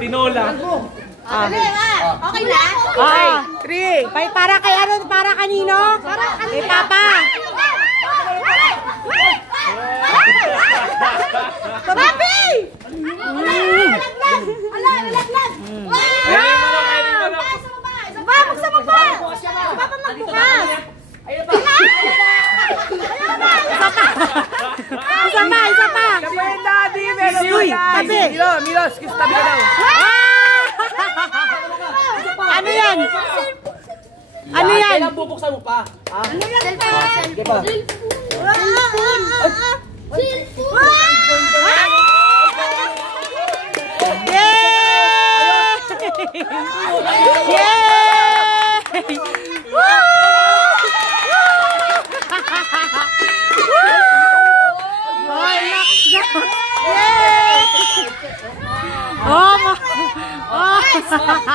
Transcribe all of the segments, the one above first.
Tinola. Dali, okay na? Okay. 3. Para kay ano? Para kanino? Kay Papa. Papi! Alaglag! Magsama pa! Papa magbukas! Isa pa! Siya pa yung daddy, meron Uy, pa tabi. Milos, kiss tabi ka daw. Ano yan? Ano yan? Kailan bubuksan mo pa? Ano yan pa? Sige pa.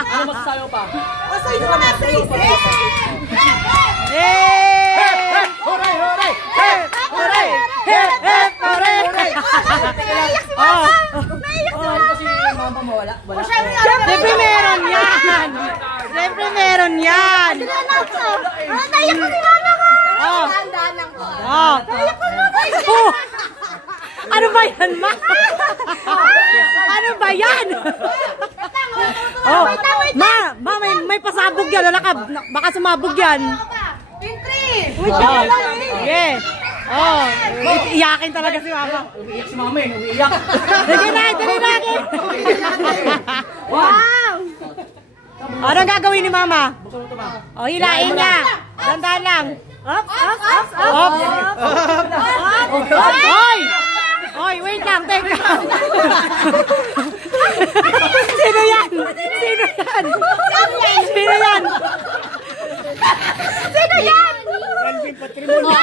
Ano masasabi mo pa? Masay mo na sa isi! Horay! Horay! Horay! Naiyak si Mama! Naiyak si Mama! Si mama mo wala? Siyempre meron yan! Siyempre meron yan! Naiyak ko si Mama ko! Tandaan lang ko. Naiyak ko si Ano ba yan, Ma? Ano ba yan? Ma, may pasabog yan. Wala ka, baka sumabog yan. Entry! Wait lang eh. Iyakin talaga si Mama. Umiiyak si mama eh, umiiyak. Sige na, dali na. Wow! Anong gagawin ni Mama? Hilain niya. Dandan lang. Up. Hoy, wait lang, teka. Sino yan? Alvin Patrimonio.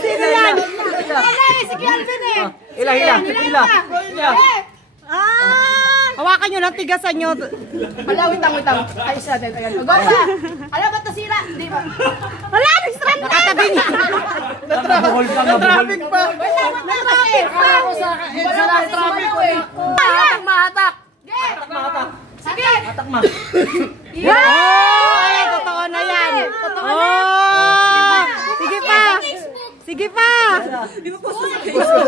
Sino yan? Ila. Hawakan nyo lang, tigasan nyo. Wala, witang. Ay, isa din. Ayan. Gosa! Alam, ba't nasira? Hindi ba? Wala, nag-strand na! Nakatabi niya. Traffic pa. Nag-traffic pa! Wala kasi traffic ko eh. Mahatak. Sige! Hatak ma. Ayan, totoo na yan. Sige pa. Ipapost ko sa Facebook.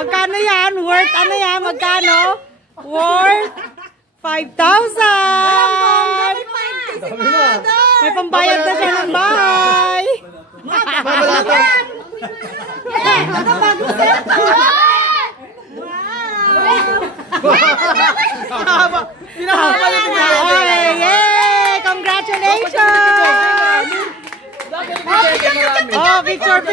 Magkano yan? Worth ano yan? Magkano? Worth 5,000! May pambayad na siya ng bahay! Yay! Congratulations! Oh, picture!